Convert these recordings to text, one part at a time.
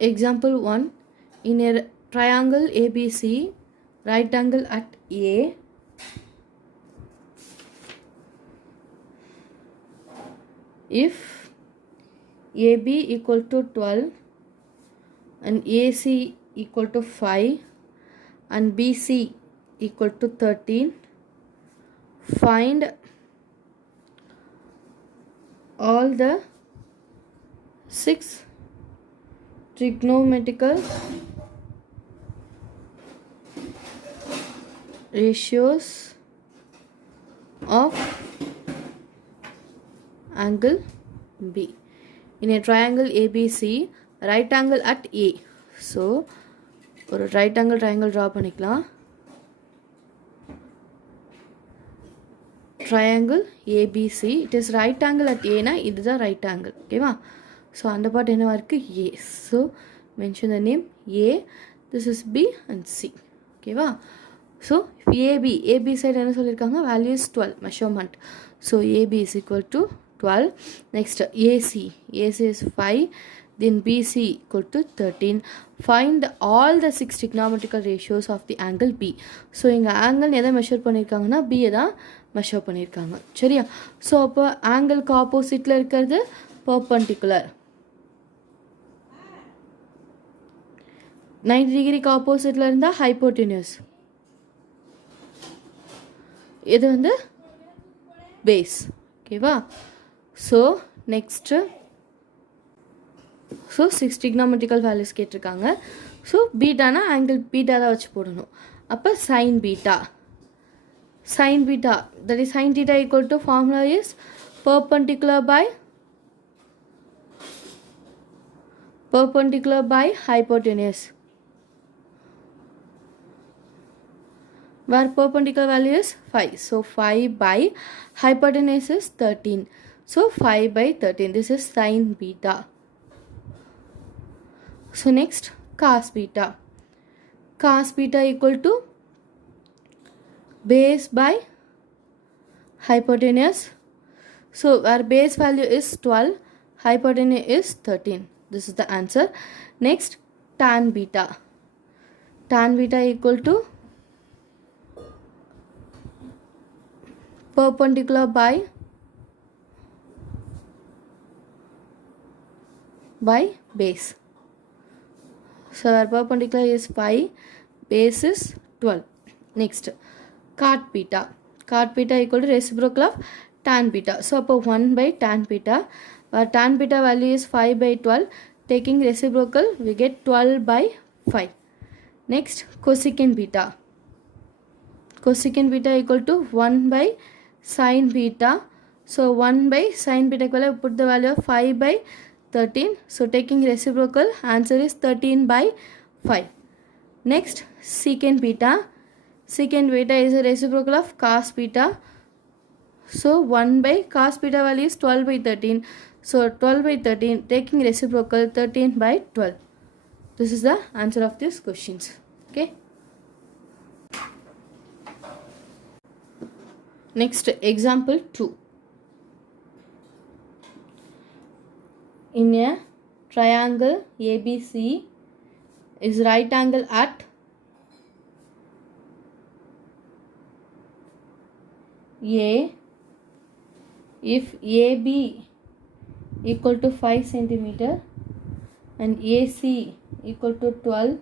Example 1. In a triangle ABC, right angle at A, if AB equal to 12 and AC equal to 5 and BC equal to 13, find all the 6 trigonometrical ratios of angle B. In a triangle ABC, right angle at A. So, ஒரு right angle triangle draw பண்ணிக்கலாம். Triangle ABC, it is right angle at A na இதுதான் right angle. ஓகேவா? So, அந்த part என்னவா இருக்கு? A. So, mention the name A. This is B and C. ஓகேவா? So, AB side என்ன சொல்லியிருக்காங்க? Value is 12 measurement. So, AB is equal to 12. Next, AC is 5. Then BC equal to 13. Find all the 6 trigonometrical ratios of the angle B. So, இங்க angle எதை measure பண்ணியிருக்காங்கன்னா B தான் measure பண்ணியிருக்காங்க. சரியா? So, அப்போ angle-க்கு opposite-ல இருக்கிறது perpendicular. 90 degree-க்கு opposite-ல இருந்தா hypotenuse. இது வந்து base. ஓகேவா? So, next. So, 6 trigonometrical values கேட்டிருக்காங்க. So, பீட்டானா angle பீட்டா தான் வச்சு போடணும். அப்போ sin beta. Sin beta, that is sin theta equal to formula is perpendicular by hypotenuse. Where perpendicular value is 5. So, 5 by hypotenuse is 13. So, 5 by 13. This is sin beta. So, next cos beta. Cos beta equal to base by hypotenuse. So, where base value is 12, hypotenuse is 13. This is the answer. Next, tan beta. Tan beta equal to perpendicular by base. So, our perpendicular is 5, base is 12. Next, cot beta. Cot beta equal to reciprocal of tan beta. So, upper 1 by tan beta. Where tan beta value is 5 by 12. Taking reciprocal, we get 12 by 5. Next, cosecant beta. Cosecant beta equal to 1 by sin beta. So, 1 by sin beta equal to put the value of 5 by 13. So, taking reciprocal, answer is 13 by 5. Next, secant beta. Secant beta is a reciprocal of cos beta. So, 1 by cos beta value is 12 by 13. So, 12 by 13, taking reciprocal, 13 by 12. This is the answer of these questions. Okay. Next, example 2. In a triangle ABC is right angle at A if AB equal to 5 centimeter and AC equal to 12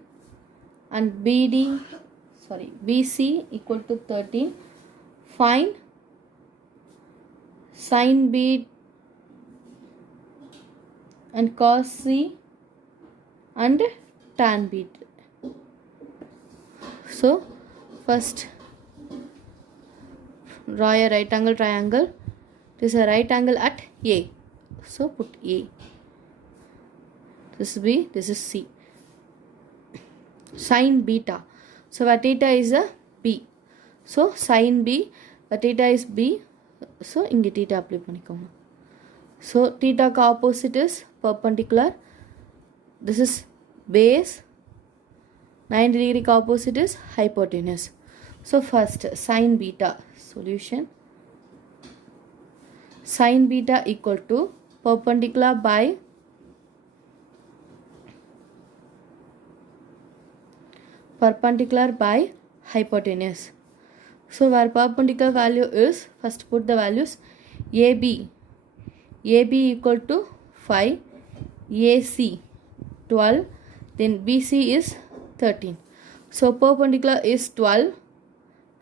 and BC equal to 13. Find sin B and cos C and tan B. So, first draw a right angle triangle. This is a right angle at A. So, put A. This is B, this is C. Sin beta. So, where theta is a B. So, sin B, where theta is B. So, inge theta apply பண்ணிக்கோங்க. So, theta ka opposite is perpendicular. This is base. 90 degree ka opposite is hypotenuse. So, first sin beta solution. Sin beta equal to perpendicular by perpendicular by hypotenuse. So where perpendicular value is, first put the values. AB equal to 5, AC 12, then BC is 13. So perpendicular is 12,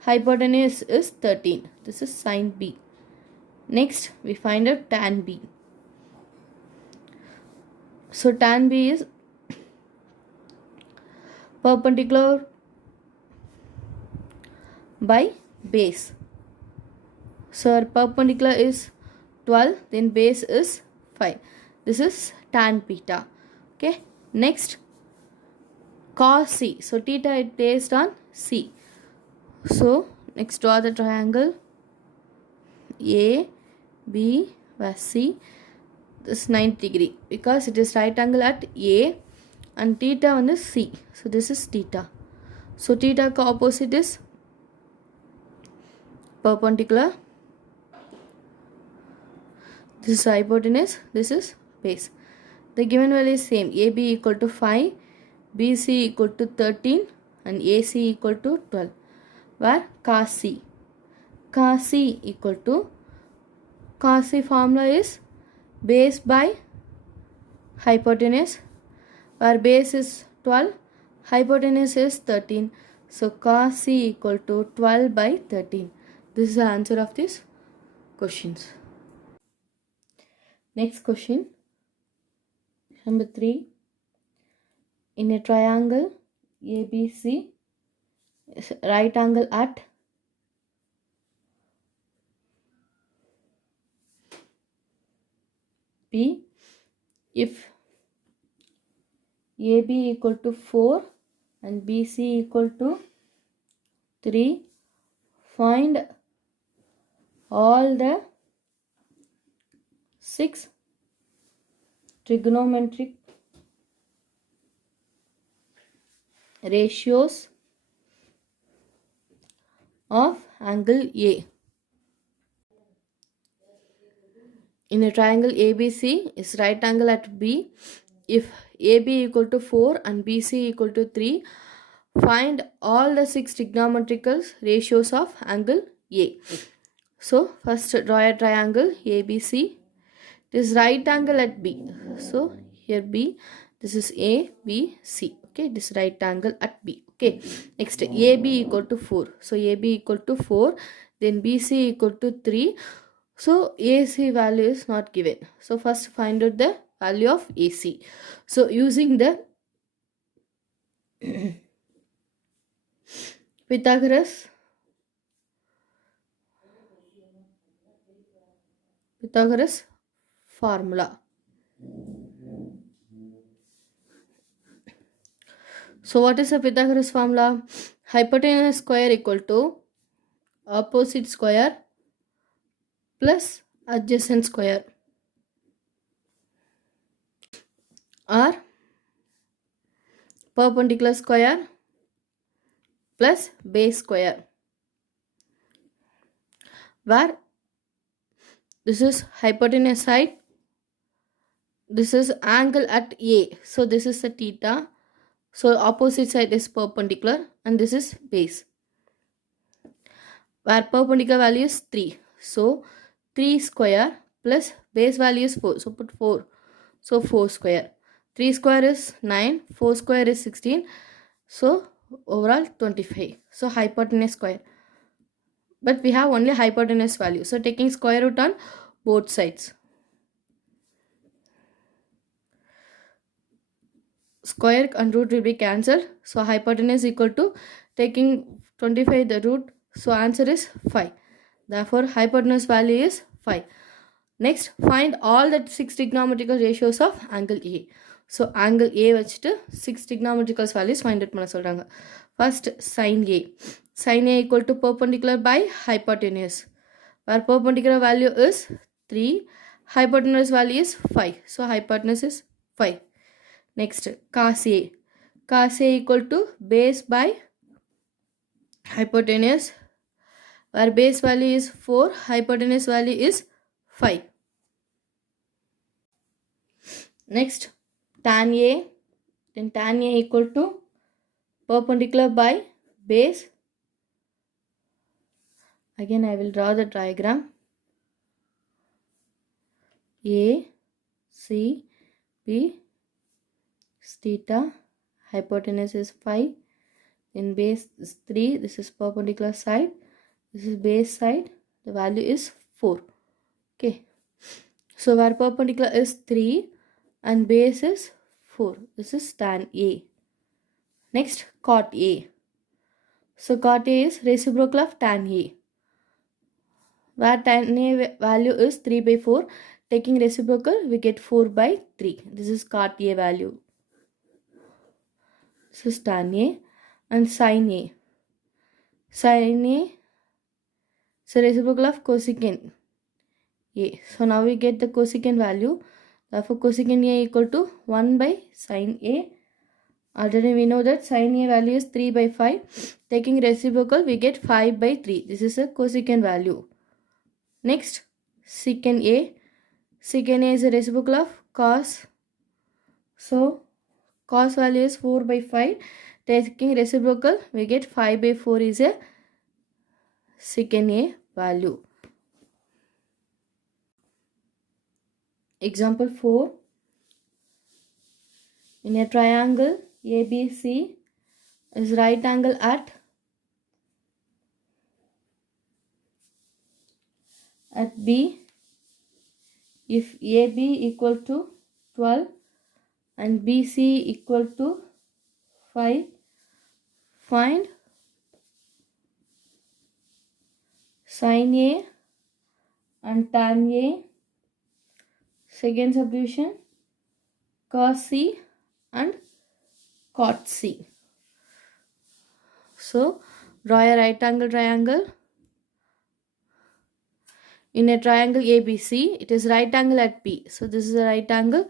hypotenuse is 13. This is sine B. Next we find out tan B. So tan B is perpendicular by base. So our perpendicular is 12, then base is 5. This is tan beta. Okay. Next cos C. So theta is based on C. So next draw the triangle A, B, where C. This is 90 degree because it is right angle at A and theta one is C. So this is theta. So theta opposite is perpendicular. This is hypotenuse, this is base. The given value is same. AB equal to 5, BC equal to 13 and AC equal to 12. Where cos C. Cos C equal to, cos C formula is base by hypotenuse, where base is 12, hypotenuse is 13. So cos C equal to 12 by 13. This is the answer of these questions. Next question, number 3. In a triangle ABC, right angle at B, if AB equal to 4 and BC equal to 3, find all the 6 trigonometric ratios of angle A. In a triangle ABC is right angle at B. If AB equal to 4 and BC equal to 3, find all the 6 trigonometrical ratios of angle A. So first draw a triangle ABC. This right angle at B. So here B, this is A, B, C. Okay, this right angle at B. Okay, next AB equal to 4. So AB equal to 4, then BC equal to 3. So AC value is not given. So first find out the value of AC. So using the Pythagoras formula. So what is the Pythagoras formula? Hypotenuse square equal to opposite square plus adjacent square, or perpendicular square plus base square, where this is hypotenuse side, this is angle at A. So this is the theta. So opposite side is perpendicular and this is base, where perpendicular value is 3. So 3 square plus base value is 4. So put 4. So 4 square. 3 square is 9. 4 square is 16. So overall 25. So hypotenuse square. But we have only hypotenuse value. So taking square root on both sides. Square and root will be cancelled. So hypotenuse equal to, taking 25 the root. So answer is 5. Therefore hypotenuse value is 5. Next find all the 6 trigonometrical ratios of angle A. So angle A vechittu 6 trigonometrical values find out panna solranga. First sin A. Sin A equal to perpendicular by hypotenuse, where perpendicular value is 3, hypotenuse value is 5. So hypotenuse is 5. Next cos A. Cos A equal to base by hypotenuse, where base value is 4, hypotenuse value is 5. Next tan A. Then tan A equal to perpendicular by base. Again I will draw the diagram. A, C, B is theta, hypotenuse is 5, then base is 3, this is perpendicular side, this is base side, the value is 4. Okay, so where perpendicular is 3 and base is 4, this is tan A. Next, cot A. So cot A is reciprocal of tan A. Where tan A value is 3 by 4, taking reciprocal we get 4 by 3. This is cot A value. This is tan A and sin A. Sin A, so reciprocal of cosecant A. So now we get the cosecant value. Therefore cosecant A equal to 1 by sin A. Already we know that sin A value is 3 by 5. Taking reciprocal we get 5 by 3. This is a cosecant value. Next, secant A. Secant A is a reciprocal of cos. So cos value is 4 by 5. Taking reciprocal we get 5 by 4 is a secant A value. Example 4. In a triangle ABC is right angle at B. If AB equal to 12 and BC equal to 5, find sin A and tan A. Second subdivision, cos C and cot C. So draw a right angle triangle. In a triangle ABC, it is right angle at B. So this is a right angle.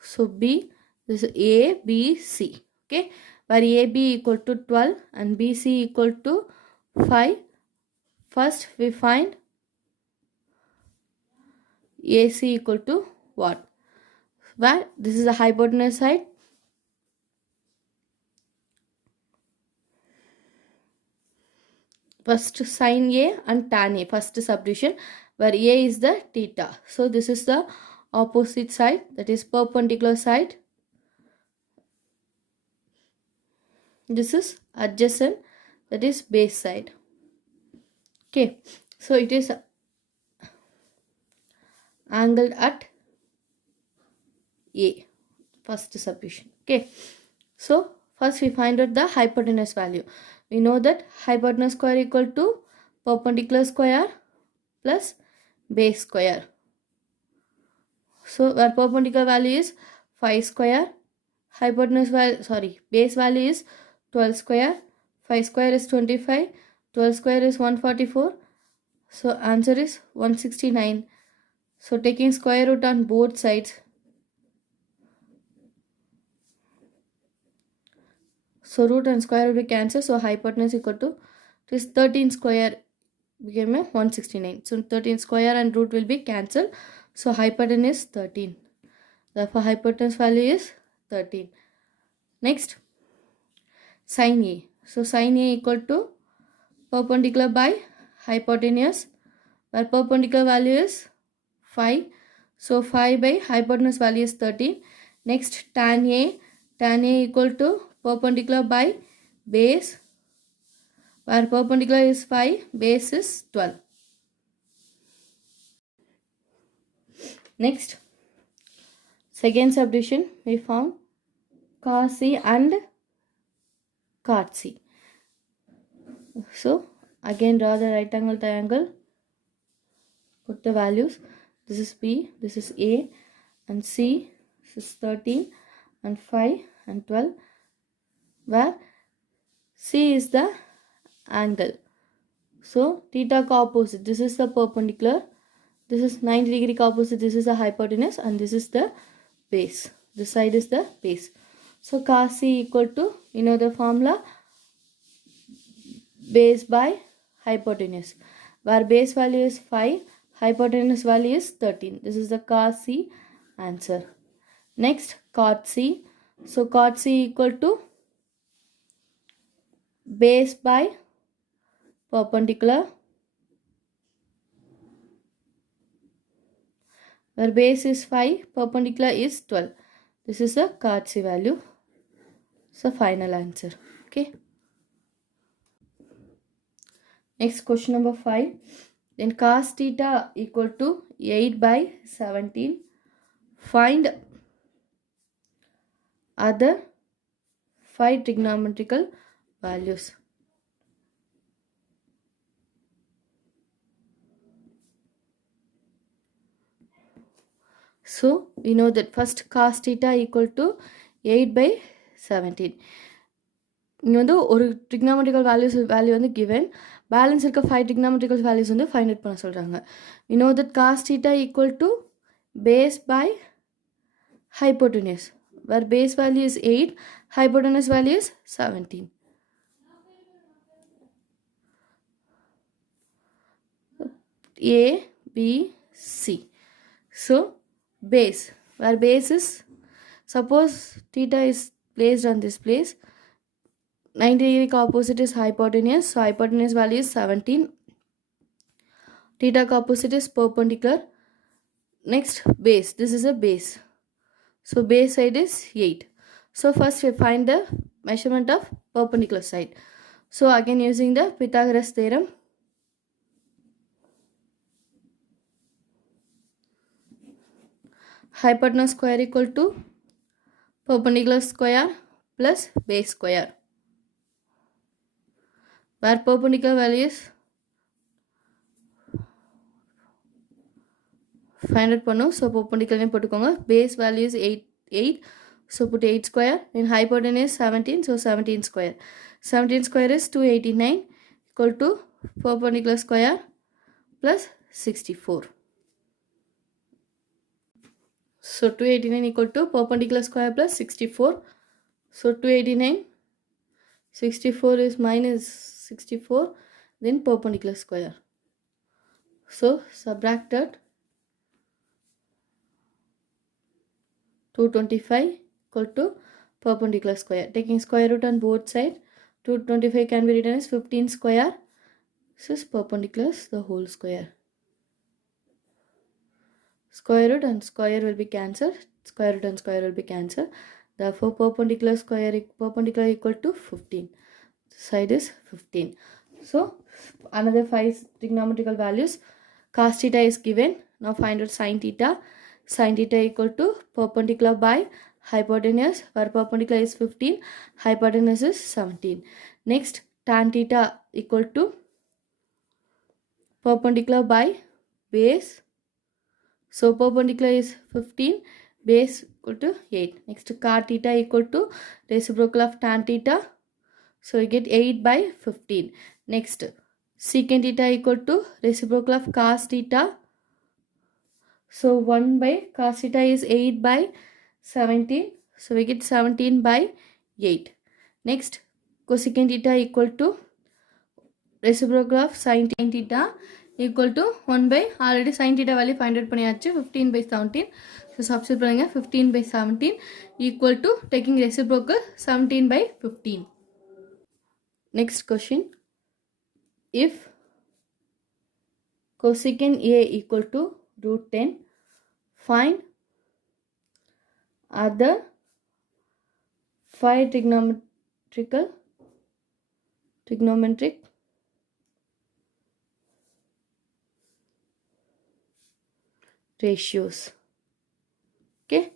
So B, this is A, B, C. Okay, where AB equal to 12 and BC equal to 5. First we find AC equal to what? Where this is the hypotenuse side. First sin A and tan A, first subdivision, where A is the theta. So this is the opposite side, that is perpendicular side. This is adjacent, that is base side. Okay, so it is angled at A, first subdivision. Okay, so first we find out the hypotenuse value. We know that hypotenuse square equal to perpendicular square plus base square. So where perpendicular value is 5 square, hypotenuse value, base value is 12 square, 5 square is 25, 12 square is 144. So answer is 169. So taking square root on both sides. So root and square root we cancel. So hypotenuse equal to this 13 square became a 169. So 13 square and root will be cancelled. So hypotenuse is 13. Therefore hypotenuse value is 13. Next, sin A. So sin A equal to perpendicular by hypotenuse, where perpendicular value is 5. So 5 by hypotenuse value is 13. Next, tan A. Tan A equal to perpendicular by base, where perpendicular is 5, base is 12. Next, second subdivision we found cos C and cot C. So again draw the right angle triangle, put the values. This is B, this is A and C. This is 13 and 5 and 12, where C is the angle. So theta opposite, this is the perpendicular, this is 90 degree opposite, this is the hypotenuse and this is the base. This side is the base. So cos C equal to, you know the formula, base by hypotenuse, where base value is 5, hypotenuse value is 13. This is the cos C answer. Next, cot C. So cot C equal to base by perpendicular, where base is 5, perpendicular is 12. This is the Kachi value. So final answer. Okay. Next question number 5. Then cos theta equal to 8 by 17. Find other 5 trigonometrical values. So we know that first cos theta equal to 8 by 17. இங்கே வந்து ஒரு trigonometrical value வந்து given, balance இருக்க 5 trigonometrical values வந்து find out பண்ண சொல்கிறாங்க. We know that cos theta equal to base by hypotenuse, where base value is 8, hypotenuse value is 17. A, B, C. So base, where base is, suppose theta is placed on this place, 90 degree opposite is hypotenuse, so hypotenuse value is 17. Theta opposite is perpendicular. Next base, this is a base, so base side is 8. So first we find the measurement of perpendicular side. So again using the Pythagoras theorem, hypotenuse square equal to perpendicular square plus base square, where perpendicular value is find out பண்ணும். So perpendicular போட்டுக்கோங்க. Base value is 8, so put 8 square, and hypotenuse 17, so 17 square. 17 square is 289 equal to perpendicular square plus 64. So 289 equal to perpendicular square plus 64. So 289, 64 is minus 64, then perpendicular square. So subtracted 225 equal to perpendicular square. Taking square root on both sides, 225 can be written as 15 square. This is perpendicular, the whole square. Square root and square will be cancelled. Square root and square will be cancelled. Therefore, perpendicular equal to 15. This side is 15. So, another 5 trigonometrical values. Cos theta is given. Now find out sin theta. Sin theta equal to perpendicular by hypotenuse, where perpendicular is 15, hypotenuse is 17. Next, tan theta equal to perpendicular by base. So perpendicular is 15, base equal to 8. Next, cot theta equal to reciprocal of tan theta. So we get 8 by 15. Next, secant theta equal to reciprocal of cos theta. So 1 by cos theta is 8 by 17. So we get 17 by 8. Next, cosecant theta equal to reciprocal of sin theta equal to 1 by, already sin theta value find out பண்ணியாச்சு, 15 by 17. So substitute பண்ணுங்க, 15 by 17 equal to, taking reciprocal, 17 by 15. Next question, if cosecant A equal to root 10, find other 5 trigonometric ratios. Okay,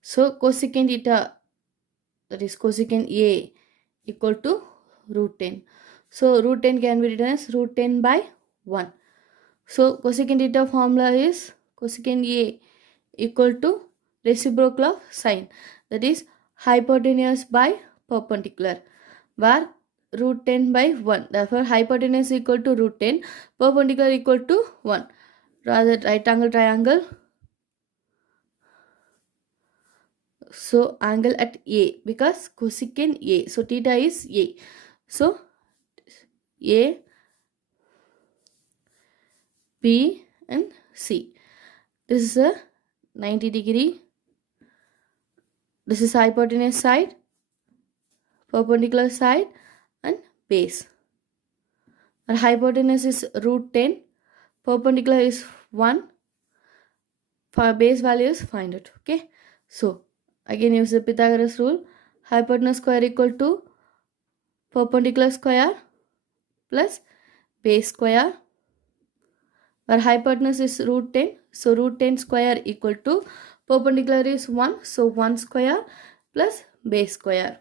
so cosecant theta, that is cosecant A equal to root 10. So root 10 can be written as root 10 by 1. So cosecant theta formula is cosecant A equal to reciprocal of sine, that is hypotenuse by perpendicular, where root 10 by 1. Therefore hypotenuse equal to root 10, perpendicular equal to 1. Rather right angle triangle, so angle at A, because cosecant A, so theta is A, so A, B and C. This is a 90 degree, this is hypotenuse side, perpendicular side and base. Our hypotenuse is root 10. Perpendicular is 1. For base values, find it. Okay. So, again use the Pythagoras rule. Hypotenuse square equal to perpendicular square plus base square. Where hypotenuse is root 10. So, root 10 square equal to perpendicular is 1. So, 1 square plus base square.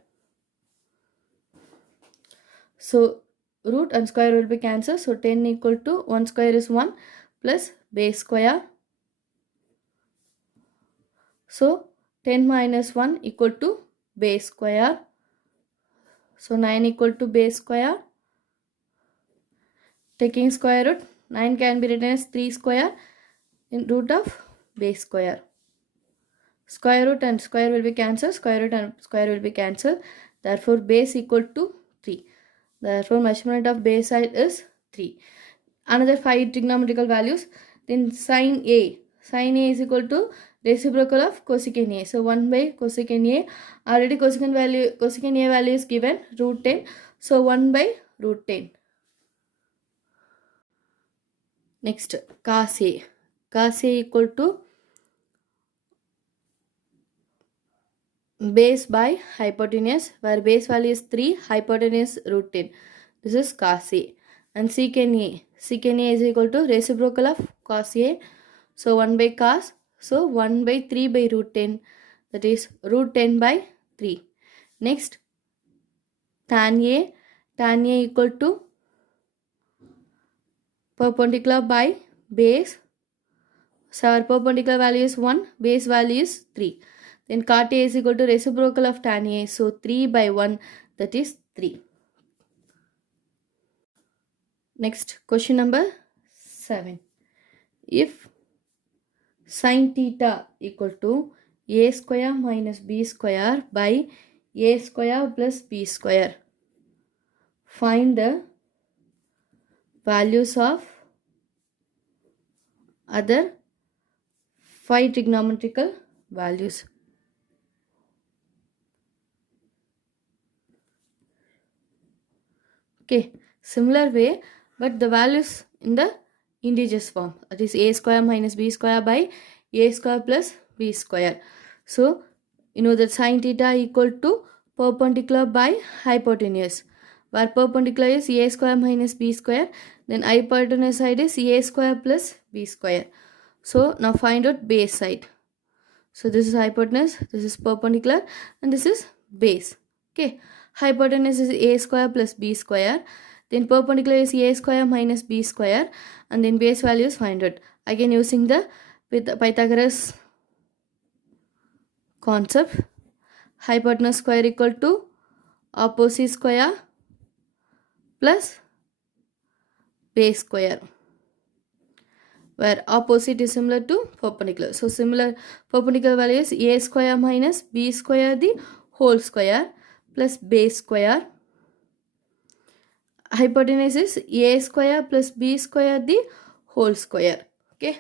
So, root and square will be cancelled. So, 10 equal to 1 square is 1 plus base square. So, 10 minus 1 equal to base square. So, 9 equal to base square. Taking square root, 9 can be written as 3 square in root of base square. Square root and square will be cancelled. Square root and square will be cancelled. Therefore, base equal to 3. Therefore, measurement of base side is 3. Another 5 trigonometrical values. Then sin A. Sin A is equal to reciprocal of cosecant A. So 1 by cosecant A. Already cosecant A value is given root 10. So 1 by root 10. Next, cos A. Cos A equal to base by hypotenuse, where base value is 3, hypotenuse root 10. This is cos A. And secant A. Secant A is equal to reciprocal of cos A. So 1 by cos. So 1 by 3 by root 10. That is root 10 by 3. Next, tan A. Tan A equal to perpendicular by base. So our perpendicular value is 1, base value is 3. Then cot A is equal to reciprocal of tan A. So 3 by 1, that is 3. Next, question number 7. If sin theta equal to a square minus b square by a square plus b square, find the values of other 5 trigonometrical values. Okay, similar way, but the values in the integers form. That is a square minus b square by a square plus b square. So, you know that sin theta equal to perpendicular by hypotenuse. Where perpendicular is a square minus b square, then hypotenuse side is a square plus b square. So, now find out base side. So, this is hypotenuse, this is perpendicular, and this is base. Okay, hypotenuse is a square plus b square. Then perpendicular is a square minus b square, and then base values find out. Again using the Pythagoras concept, hypotenuse square equal to opposite square plus base square, where opposite is similar to perpendicular. So similar perpendicular value is a square minus b square the whole square plus base square. Hypotenuse is a square plus b square the whole square. Okay.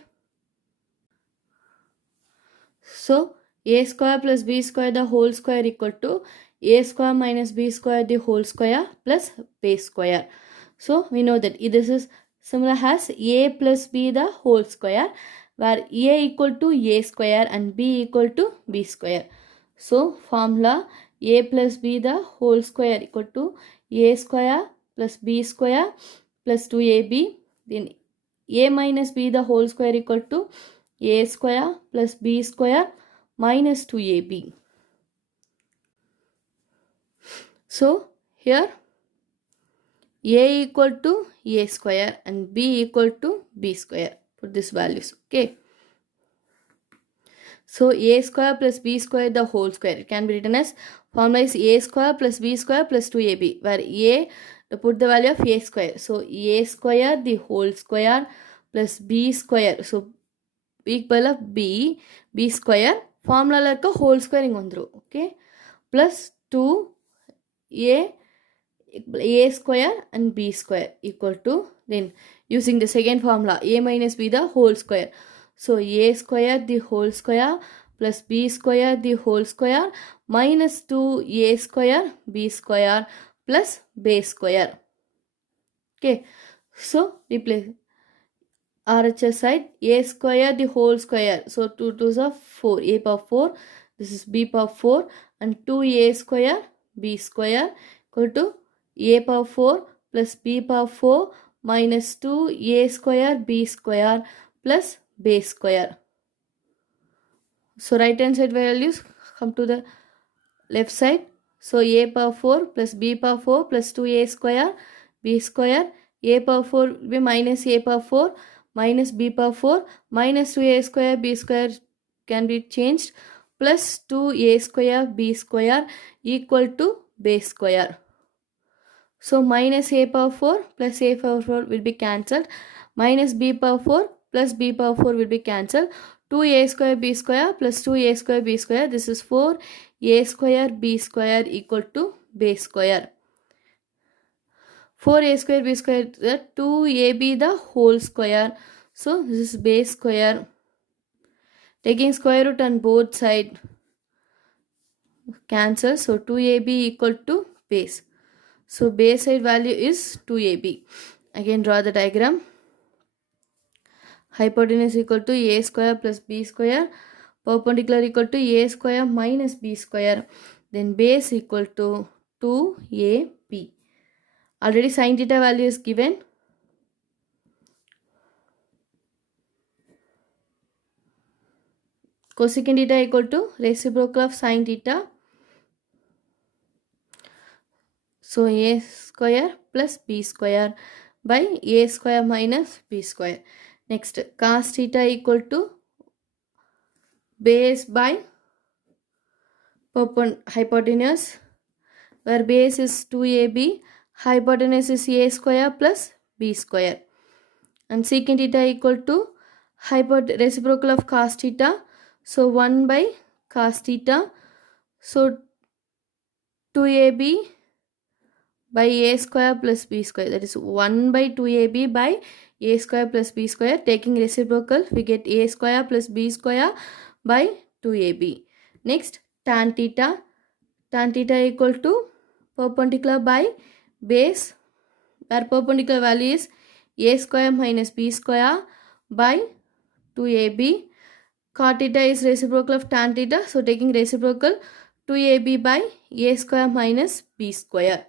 So a square plus b square the whole square equal to a square minus b square the whole square plus base square. So we know that this is similar as a plus b the whole square, where a equal to a square and b equal to b square. So formula a plus b the whole square equal to a square plus b square plus 2ab. Then a minus b the whole square equal to a square plus b square minus 2ab. So here a equal to a square and b equal to b square. Put these values. Okay. So a square plus b square the whole square. It can be written as formula is a square plus b square plus 2ab, where a, to put the value of a square. So a square the whole square plus b square. So equal of b square. Formula like a whole square in ondru. Okay. Plus 2a square and b square equal to, then using the second formula a minus b the whole square. So a square the whole square plus b square the whole square minus 2a square b square plus base square. Okay, so replace RHS side a square the whole square. So 2 2s are 4, a power 4, this is b power 4, and 2a square b square equal to a power 4 plus b power 4 minus 2a square b square plus base square. So right hand side values come to the left side. So a power 4 plus b power 4 plus 2a square b square. A power 4 will be minus a power 4 minus b power 4 minus 2a square b square can be changed plus 2a square b square equal to base square. So minus a power 4 plus a power 4 will be cancelled. Minus b power 4 plus b power 4 will be cancelled. 2a square b square plus 2a square b square. This is 4a square b square equal to base square. 4a square b square, 2ab the whole square. So this is base square. Taking square root on both side, cancel. So 2ab equal to base. So base side value is 2ab. Again draw the diagram. Hypotenuse equal to a square plus b square. Perpendicular equal to a square minus b square. Then base equal to 2ab. Already sin theta value is given. Cosecant theta equal to reciprocal of sin theta. So a square plus b square by a square minus b square. Next, cos theta equal to base by hypotenuse, where base is 2ab, hypotenuse is a square plus b square. And secant theta equal to reciprocal of cos theta. So 1 by cos theta. So 2ab by a square plus b square, that is 1 by 2ab by a square plus b square. Taking reciprocal, we get a square plus b square by 2ab. Next, tan theta. Tan theta equal to perpendicular by base, where perpendicular value is a square minus b square by 2ab. Cot theta is reciprocal of tan theta. So taking reciprocal, 2ab by a square minus b square.